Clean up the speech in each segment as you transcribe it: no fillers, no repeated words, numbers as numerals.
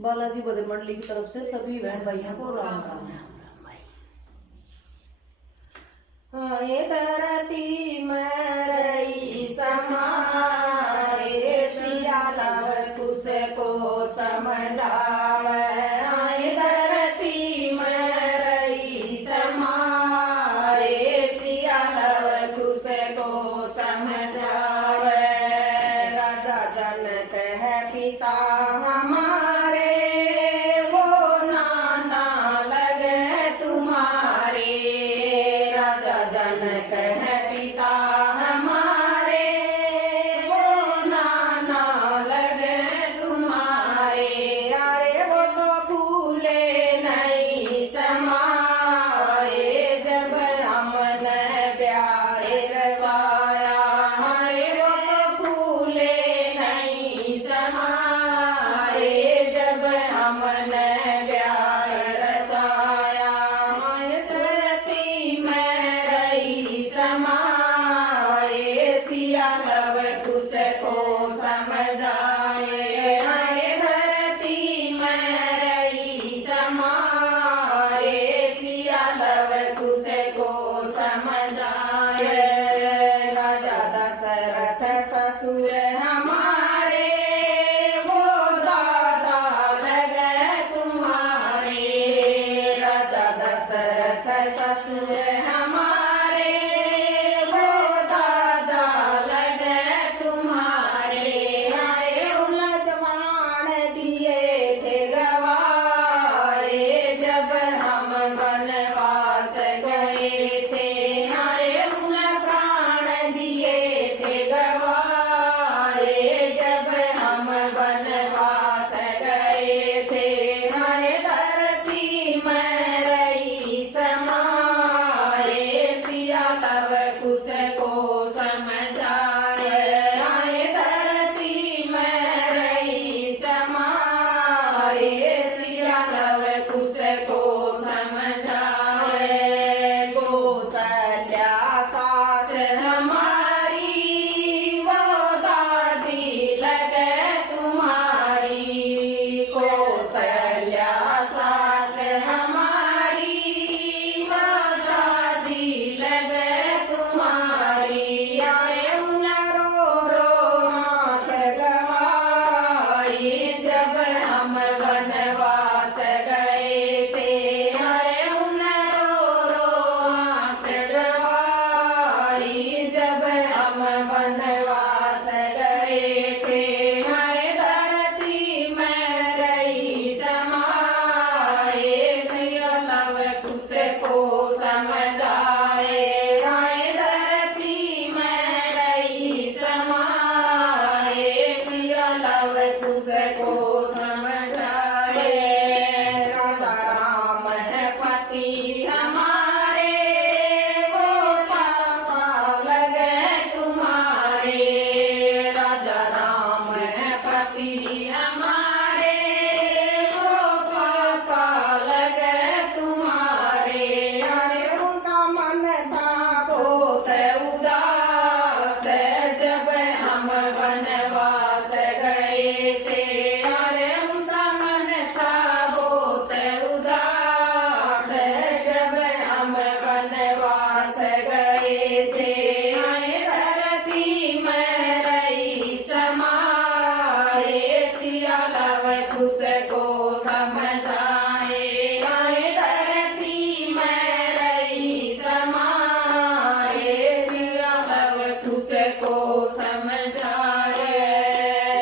बालाजी भजन मंडली की तरफ से सभी बहन भाइयों को राम राम। ये धरती में रही समाए सिया लव कुश को समझावे। ये धरती में रही समाए सिया लव कुश को समझावे। राजा जनक है पिता हमारे, वो नाना लगे तुम्हारे। राजा जनक है पिता हमारे, वो नाना लगे तुम्हारे। अरे वो तो भूले नहीं समाए, जब हमने प्यार रवाया। अरे वो तो भूले नहीं समाए, जब हमने प्यार रचाया। धरती में रही समाए सिया लव कुश को समझाए। धरती में रही समाए सिया लव कुश को समझाए। राजा दशरथ ससुर हमारे, वो दादा लगे तुम्हारे। राजा दशरथ ससुर हमारे, वो दादा लगे तुम्हारे। अरे उलझ बाण दिए थे गवाए, जब हम वनवास गए थे। अरे उन प्राण दिए थे गवाए, जब हम वनवास गए थे। अरे धरती में रही समाए सिया लव कुश को समझाए। धरती में रही समाए सिया लव कुश को समझाए। कौशल्या सास हमारी, वो दादी लगे तुम्हारी। कौशल्या सास हमारी, वो दादी लगे तुम्हारी। अरे उन रो आँख गवाई, जब हम वनवास गए थे। अरे उन रो आँख गवाई, जब हम वनवास गए थे। धरती में रही समाए सिया लव कुश को समझाए। धरती में रही समाए सिया लव कुश को समझाए। राजा राम है पति हमारे, वो पापा लगे तुम्हारे। राजा राम है पति हमारे, वो पापा लगे तुम्हारे। अरे उनका मन था बहुत उदास, जब हम वनवास गए थे। अरे उनका मन था बहुत उदास, जब हम वनवास गए थे। धरती में रही समाए सिया लव कुश को समझाए। धरती में रही समाए सिया लव कुश को समझाए।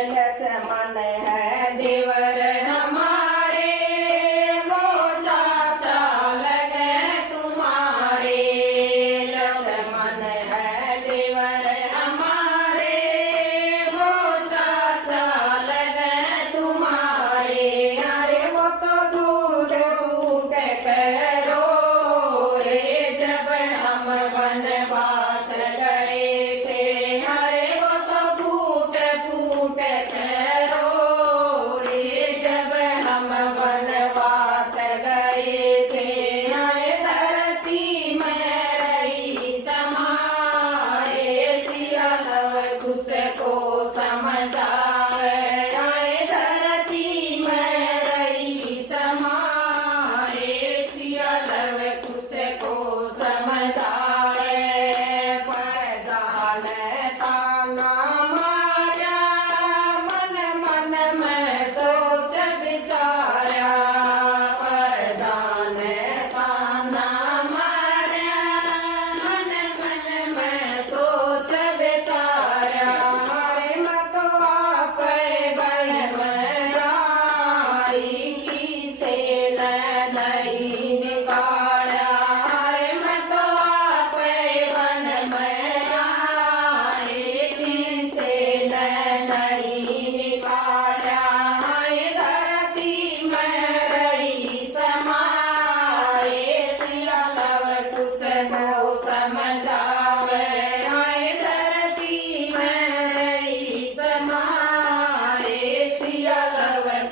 लक्ष्मण है देवर हमारे, वो चाचा लगे तुम्हारे। लक्ष्मण है देवर हमारे, वो चाचा लगे तुम्हारे। अरे वो तो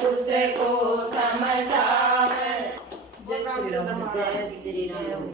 उसको समझावे। जय श्री राम। जय श्री राम।